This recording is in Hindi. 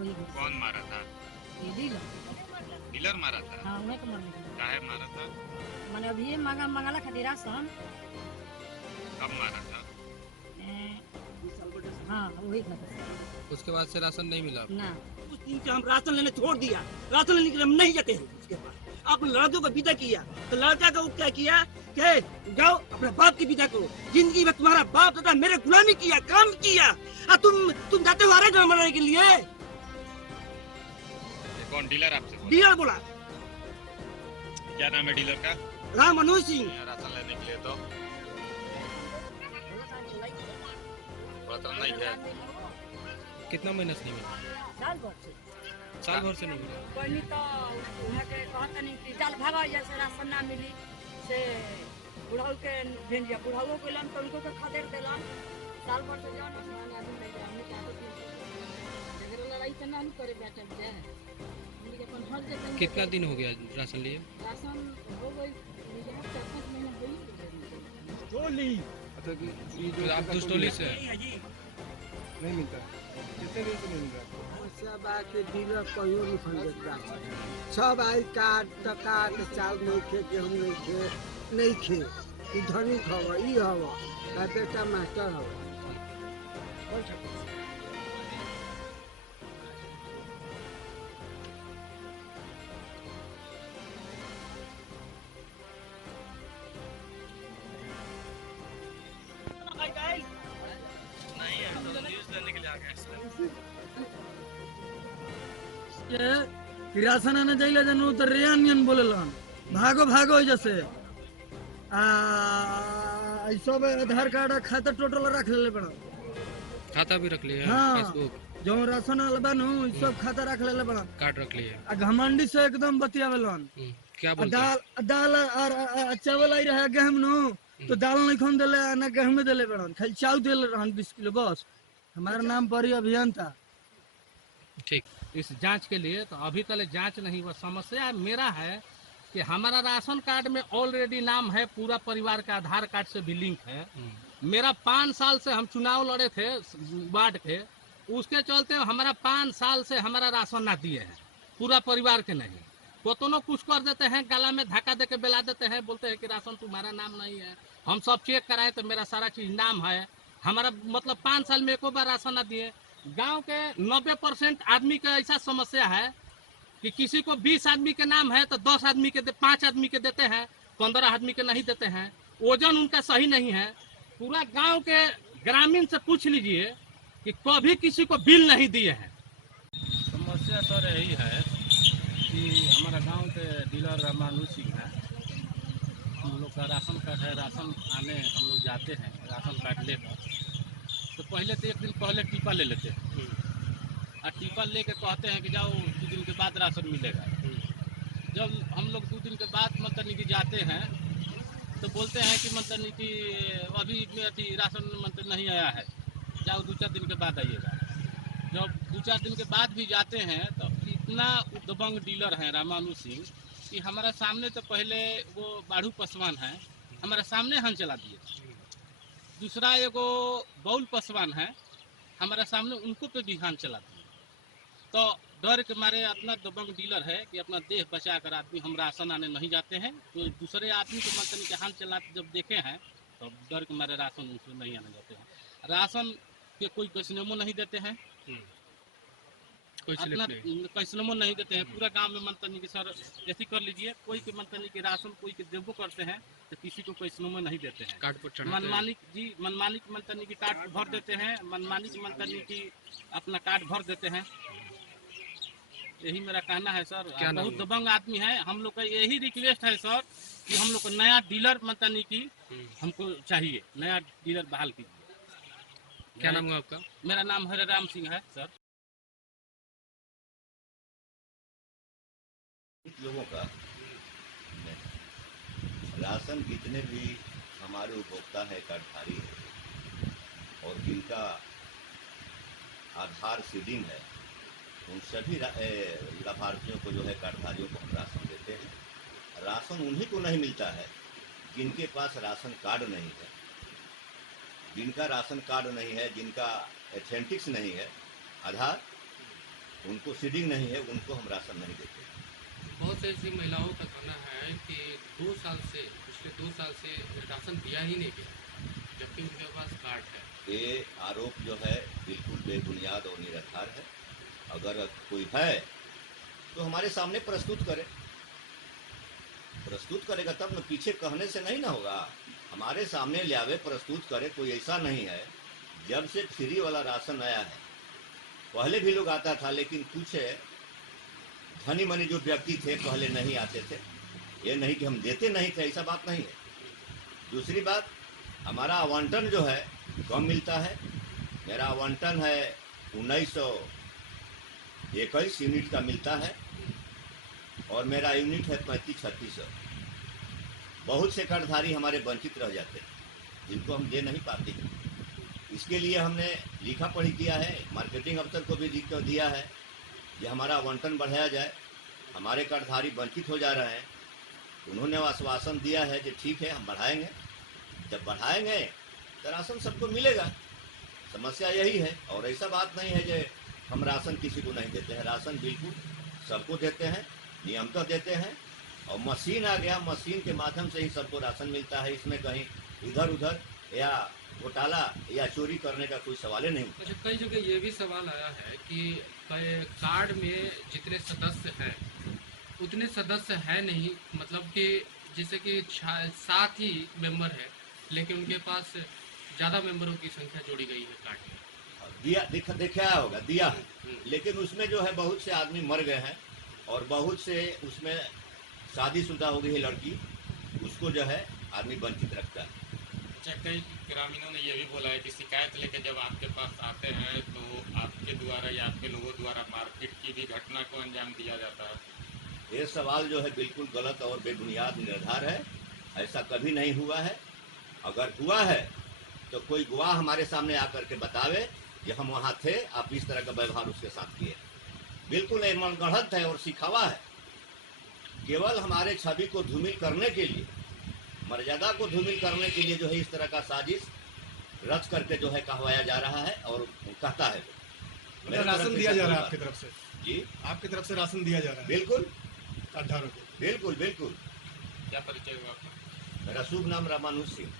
वही घर कौन मारा था? से। ये डीलर। डीलर मारा था? हाँ उन्हें को मारने के काहे मारा था? मैंने अभी ये मंगाला खातिर राशन। कब मारा था? हाँ वही घर से। उसके बाद से राशन नहीं मिला? ना उस दिन से हम राशन लेने छोड़ दिया, राशन लेने के लिए हम नहीं जाते हैं उसके पास। आप लड़कों को विदा किया तो लड़का को क्या किया कि जाओ अपने बाप की विदा करो। जिंदगी में तुम्हारा बाप तथा मेरे गुलामी किया, काम किया, और तुम जाते हो आरे मनाने के लिए। कौन डीलर आपसे बोला? डीलर बोला। क्या नाम है डीलर का? राम मनोज सिंह। राशन लेने के लिए तो नहीं है। कितना महीना से नहीं मिला? साल भर से। साल भर से नहीं मिला? कोई नहीं तो उन्हें के कहते नहीं कि जाल भागा जैसे राशन ना मिली से बुढ़ाऊ के भेज दिया। बुढ़ाऊ के लन तो उनको के खदेड़ देलन। साल भर से जान आदमी नहीं गया हमने क्या तो अगर लड़ाई तो ना करे बैठे थे। कितना दिन हो गया राशन लिए? राशन हो गई 4-5 महीना हो ही टोली आप दुष्टोली से नहीं मिलता कितने दिन से नहीं मिल रहा? सब आके डीलर कहियो नहीं खरीदता। सब आई काट चाल नहीं खे, गेहूँ नहीं खे ई धनिक हवा ई हवा का बेटा मास्टर हवा। राशन आने जाइले जनू तो रेनियन बोलेलन भागो भागो जैसे सब आधार कार्ड खाता टोटल रख ले बड़ा। खाता भी रख लिए? हाँ। पासबुक जो राशन वाला बनू सब खाता रख ले बड़ा। कार्ड रख लिए? आ घमंडी से एकदम बतियावेलन। क्या बोलते हैं? दाल और चावल आई रहा गेहूं नु तो दाल नहीं खन देले ना गेहूं में देले बड़न, खाली चावल देले रहन 20 किलो बस। हमारा नाम परी अभियंता। ठीक। इस जांच के लिए तो अभी तक जांच नहीं हुआ। समस्या मेरा है कि हमारा राशन कार्ड में ऑलरेडी नाम है, पूरा परिवार का आधार कार्ड से भी लिंक है। मेरा 5 साल से हम चुनाव लड़े थे वार्ड के, उसके चलते हमारा 5 साल से हमारा राशन ना दिए हैं, पूरा परिवार के नहीं। कोतनो कुछ कर देते हैं, गला में धक्का दे के बेला देते हैं, बोलते हैं कि राशन तुम्हारा नाम नहीं है। हम सब चेक कराए तो मेरा सारा चीज नाम है। हमारा मतलब 5 साल में एको बार राशन ना दिए। गांव के 90% आदमी का ऐसा समस्या है कि किसी को 20 आदमी के नाम है तो 10 आदमी के 5 आदमी के देते हैं, 15 आदमी के नहीं देते हैं। वजन उनका सही नहीं है। पूरा गांव के ग्रामीण से पूछ लीजिए कि कभी किसी को बिल नहीं दिए हैं। समस्या सर यही है कि हमारा गांव के डीलर रामानुज सिंह है। हम लोग का राशन कार्ड है, राशन आने हम लोग जाते हैं राशन कार्ड लेकर। तो पहले तो 1 दिन पहले टीपा ले लेते हैं और टीपा लेके कहते हैं कि जाओ 2 दिन के बाद राशन मिलेगा। जब हम लोग 2 दिन के बाद मतलब कि जाते हैं तो बोलते हैं कि मतलब कि अभी में राशन मतलब नहीं आया है, जाओ 2-4 दिन के बाद आइएगा। जब 2-4 दिन के बाद भी जाते हैं तो इतना उदबंग डीलर है रामानुज सिंह कि हमारा सामने तो पहले वो बाढ़ू पसवान है, हमारे सामने हन चला दिए। दूसरा एगो बउल पसवान है, हमारे सामने उनको पे बिहान चला दिए। तो डर के मारे अपना दबंग डीलर है कि अपना देह बचा कर आदमी हम राशन आने नहीं जाते हैं। तो दूसरे आदमी को मतलब के हाथ चलाते जब देखे हैं तो डर के मारे राशन उनसे नहीं आने जाते हैं। राशन के कोई कैसनमो नहीं देते हैं, अपना कैसनमो नहीं देते हैं। पूरा गांव में मनतनी कि सर ऐसी कर लीजिए, कोई के मनतनी कि राशन कोई के देबो करते हैं तो किसी को कैसनमो नहीं देते हैं। कार्ड पर मनमानी जी मनमानी की मनतनी की कार्ड भर देते हैं, मनमानी की मनतनी की अपना कार्ड भर देते हैं। यही मेरा कहना है सर। बहुत दबंग आदमी है। हम लोग का यही रिक्वेस्ट है सर कि हम लोग को नया डीलर मनतनी की हमको चाहिए, नया डीलर बहाल कीजिए। क्या नाम है आपका? मेरा नाम हरे राम सिंह है सर। लोगों का राशन जितने भी हमारे उपभोक्ता है कार्डधारी है और जिनका आधार सीडिंग है, उन सभी लाभार्थियों को जो है कार्डधारियों को हम राशन देते हैं। राशन उन्हीं को नहीं मिलता है जिनके पास राशन कार्ड नहीं है। जिनका राशन कार्ड नहीं है, जिनका एथेंटिक्स नहीं है, आधार उनको सीडिंग नहीं है, उनको हम राशन नहीं देते। बहुत से ऐसी महिलाओं का कहना है कि 2 साल से, पिछले 2 साल से राशन दिया ही नहीं गया, जबकि उनके पास कार्ड है। ये आरोप जो है बिल्कुल बेबुनियाद और निराधार है। अगर कोई है तो हमारे सामने प्रस्तुत करे, प्रस्तुत करेगा तब न, पीछे कहने से नहीं ना होगा। हमारे सामने ले आवे, प्रस्तुत करे। कोई ऐसा नहीं है, जब से फ्री वाला राशन आया है, पहले भी लोग आता था, लेकिन कुछ धनी मनी जो व्यक्ति थे पहले नहीं आते थे। ये नहीं कि हम देते नहीं थे, ऐसा बात नहीं है। दूसरी बात, हमारा आवंटन जो है कम मिलता है। मेरा आवंटन है 1921 यूनिट का मिलता है और मेरा यूनिट है 35-36। बहुत से कार्डधारी हमारे वंचित रह जाते हैं, जिनको हम दे नहीं पाते। इसके लिए हमने लिखा पढ़ी किया है, मार्केटिंग अफसर को भी लिख कर दिया है कि हमारा आवंटन बढ़ाया जाए। हमारे कार्डधारी वंचित हो जा रहे हैं। उन्होंने आश्वासन दिया है कि ठीक है हम बढ़ाएंगे। जब बढ़ाएंगे तो राशन सबको मिलेगा। समस्या यही है, और ऐसा बात नहीं है कि हम राशन किसी को नहीं देते हैं। राशन बिल्कुल सबको देते हैं, नियमतः देते हैं। और मशीन आ गया, मशीन के माध्यम से ही सबको राशन मिलता है। इसमें कहीं इधर उधर या घोटाला या चोरी करने का कोई सवाल ही नहीं। अच्छा, कई जगह ये भी सवाल आया है कि कार्ड में जितने सदस्य हैं उतने सदस्य है नहीं, मतलब कि जैसे कि 7 ही मेंबर है, लेकिन उनके पास ज़्यादा मेंबरों की संख्या जोड़ी गई है कार्ड में। दिया देखा होगा, दिया है, लेकिन उसमें जो है बहुत से आदमी मर गए हैं और बहुत से उसमें शादीशुदा हो गई है लड़की, उसको जो है आदमी वंचित रखता है। अच्छा, कई ग्रामीणों ने यह भी बोला है कि शिकायत लेकर जब आपके पास आते हैं तो आपके द्वारा या आपके लोगों द्वारा मारपीट की भी घटना को अंजाम दिया जाता है। ये सवाल जो है बिल्कुल गलत और बेबुनियाद निराधार है। ऐसा कभी नहीं हुआ है। अगर हुआ है तो कोई गवाह हमारे सामने आकर के बतावे कि हम वहाँ थे, आप इस तरह का व्यवहार उसके साथ किए। बिल्कुल ये मनगढ़ंत है और सिखावा है। केवल हमारे छवि को धूमिल करने के लिए, मर्यादा को धूमिल करने के लिए जो है इस तरह का साजिश रच करके जो है कहवाया जा रहा है और कहता है। राशन दिया जा रहा है आपकी तरफ से? जी, आपकी तरफ से राशन दिया जा रहा है बिल्कुल कार्डधारकों को? बिल्कुल बिल्कुल। क्या परिचय हुआ आपका? मेरा शुभ नाम रामानुज सिंह।